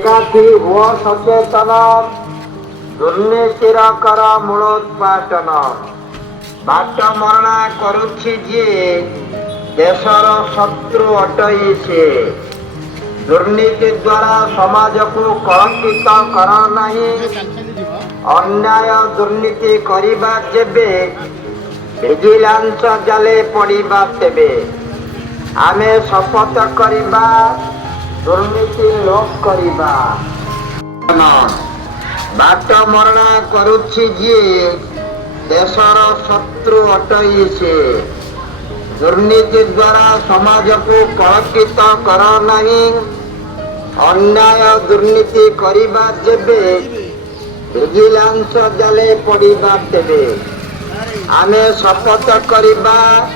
ଏକାଠି ହୁଅ ସଚେତନ, ଦୁର୍ନୀତିର କର ମୂଳୋତ୍ପାଟନ। ବାଟ ମରଣା କରୁଛି ଯିଏ, ଦେଶର ଶତ୍ରୁ ଅଟଇ ସିଏ। ଦୁର୍ନୀତି ଦ୍ୱାରା ସମାଜକୁ କଳଙ୍କିତ କର ନାହିଁ। ଅନ୍ୟାୟ ଦୁର୍ନୀତି କରିବା ଯେବେ, ଭିଜିଲାନ୍ସ ଜାଲେ ପଡ଼ିବା ତେବେ। ଆମେ ଶପଥ କରିବା, ଦୁର୍ନୀତି ଲୋପ କରିବା। ବାଟ ମରଣା କରୁଛି ଯିଏ, ଦେଶର ଶତ୍ରୁ ଅଟଇ ସିଏ। ଦୁର୍ନୀତି ଦ୍ୱାରା ସମାଜକୁ କଳଙ୍କିତ କର ନାହିଁ। ଅନ୍ୟାୟ ଦୁର୍ନୀତି କରିବା ଯେବେ, ଭିଜିଲାନ୍ସ ଜାଲେ ପଡ଼ିବା ତେବେ। ଆମେ ଶପଥ କରିବା,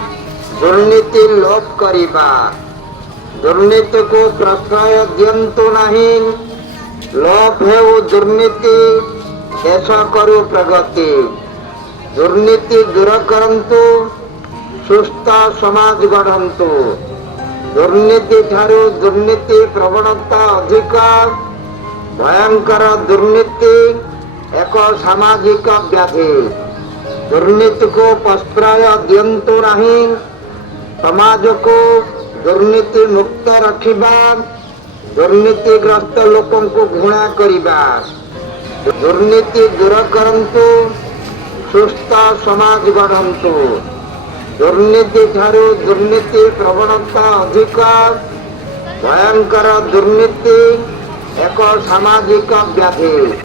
ଦୁର୍ନୀତି ଲୋପ କରିବା। ଦୁର୍ନୀତିକୁ ପ୍ରଶ୍ରୟ ଦିଅନ୍ତୁ ନାହିଁ। ଲୋପ ହେଉ ଦୁର୍ନୀତି, ଦେଶ କରୁ ପ୍ରଗତି। ଦୁର୍ନୀତି ଦୂର କରନ୍ତୁ, ସୁସ୍ଥ ସମାଜ ଗଢ଼ନ୍ତୁ। ଦୁର୍ନୀତି ଠାରୁ ଦୁର୍ନୀତି ପ୍ରବଣତା ଅଧିକ। ଭୟଙ୍କର ଦୁର୍ନୀତି ଏକ ସାମାଜିକ ବ୍ୟାଧି। ଦୁର୍ନୀତିକୁ ପ୍ରଶ୍ରୟ ଦିଅନ୍ତୁ ନାହିଁ। ସମାଜକୁ ଦୁର୍ନୀତି ମୁକ୍ତ ରଖିବା, ଦୁର୍ନୀତିଗ୍ରସ୍ତ ଲୋକଙ୍କୁ ଘୃଣା କରିବା। ଦୁର୍ନୀତି ଦୂର କରନ୍ତୁ, ସୁସ୍ଥ ସମାଜ ଗଢ଼ନ୍ତୁ। ଦୁର୍ନୀତି ଠାରୁ ଦୁର୍ନୀତି ପ୍ରବଣତା ଅଧିକ। ଭୟଙ୍କର ଦୁର୍ନୀତି ଏକ ସାମାଜିକ ବ୍ୟାଧି।